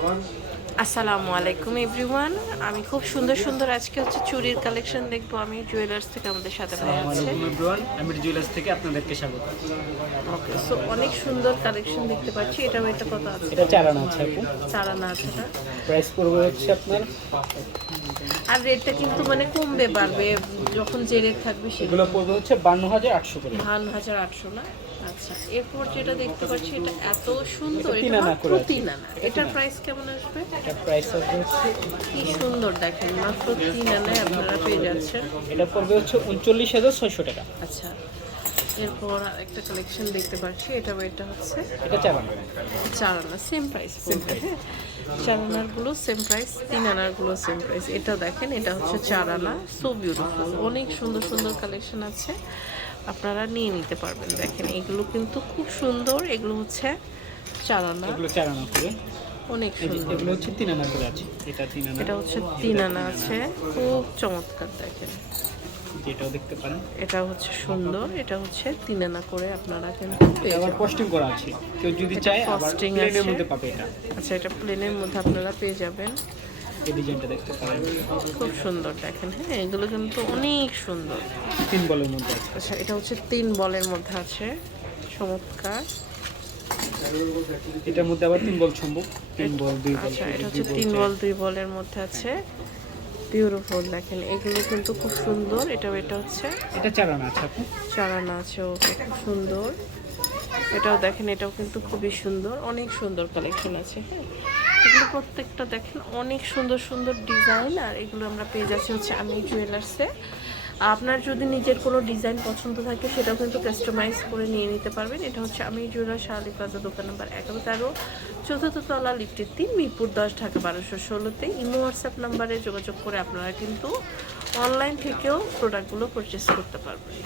Brabant. আসসালামু আলাইকুম everyone আমি খুব সুন্দর সুন্দর আজকে হচ্ছে চুরির কালেকশন দেখব। আমি জুয়েলার্স থেকে আমাদের সাথে আছে। আমি জুয়েলার্স থেকে আপনাদেরকে স্বাগত। ওকে সো অনেক সুন্দর কালেকশন দেখতে পাচ্ছি। এটা এটা কত আছে? এটা চারানা আছে আপু। চারানা আছে প্রাইস পড়বে হচ্ছে আপনার? আর রেটটা কিন্তু মানে কমবে বাড়বে। যখন যে রেট থাকবে সেগুলো পড়বে হচ্ছে বান্ন হাজার আটশো করে। বাহান্ন হাজার আটশো না? আচ্ছা এরপর যেটা দেখতে পাচ্ছি এটা এত সুন্দর। এটা। তিন আনা এটার প্রাইস কেমন আসবে? এটা প্রাইস হচ্ছে কি সুন্দর দেখেন মাত্র তিন আনায় আপনারা পেয়ে যাচ্ছেন। এটা পড়বে হচ্ছে উনচল্লিশ হাজার ছয়শো টাকা। আচ্ছা এরপর একটা কালেকশন দেখতে পাচ্ছি এটা এটা হচ্ছে? এটা চারানা চার আনা সেম প্রাইস হ্যাঁ চার আনারগুলো সেম প্রাইস তিন আনারগুলো সেম প্রাইস এটা দেখেন এটা হচ্ছে চার আনা সো বিউটিফুল অনেক সুন্দর সুন্দর কালেকশন আছে। আপনারা নিয়ে নিতে পারবেন। দেখেন এগুলো কিন্তু খুব সুন্দর। এগুলো হচ্ছে চার আনা। এগুলো চারানা করে অনেক সুন্দর। এগুলো হচ্ছে তিন আনা করে আছে। এটা তিন আনা। এটা হচ্ছে তিন আনা আছে। খুব চমৎকার দেখেন। যেটাও দেখতে পারেন। এটা হচ্ছে সুন্দর। এটা হচ্ছে তিন আনা করে আপনারা কিন্তু আবার পোস্টিং করা আছে। কেউ যদি চায় আবার প্লেনের মধ্যে পাবে এটা। আচ্ছা এটা প্লেনের মধ্যে আপনারা পেয়ে যাবেন। এই ডিজাইনটা দেখতে পারেন। খুব সুন্দর দেখেন। হ্যাঁ এগুলো কিন্তু অনেক সুন্দর। তিন বলের মধ্যে আছে। আচ্ছা এটা হচ্ছে তিন বলের মধ্যে আছে। চমৎকার। এটার মধ্যে আবার তিন বল সম্ভব তিন বল দুই বল আচ্ছা এটা হচ্ছে তিন বল দুই বলের মধ্যে আছে। বিউটিফুল দেখেন এগুলো কিন্তু খুব সুন্দর। এটা এটা হচ্ছে এটা চারানা আছে আপু। চারানা আছে ওকে খুব সুন্দর। এটাও দেখেন এটাও কিন্তু খুবই সুন্দর। অনেক সুন্দর কালেকশন আছে হ্যাঁ। এগুলো প্রত্যেকটা দেখেন অনেক সুন্দর সুন্দর ডিজাইন আর এগুলো আমরা পেয়ে যাচ্ছি হচ্ছে আমি জুয়েলার্সে আপনার যদি নিজের কোনো ডিজাইন পছন্দ থাকে, সেটাও কিন্তু কাস্টমাইজ করে নিয়ে নিতে পারবেন। এটা হচ্ছে আমি জুয়েলার শাহালি প্লাজা দোকান নাম্বার এগারো তেরো, চতুর্থ তলা লিফটের তিন, মিরপুর দশ, ঢাকা বারোশো ষোলোতে। ইমো হোয়াটসঅ্যাপ নাম্বারে যোগাযোগ করে আপনারা কিন্তু অনলাইন থেকেও প্রোডাক্টগুলো পারচেস করতে পারবেন।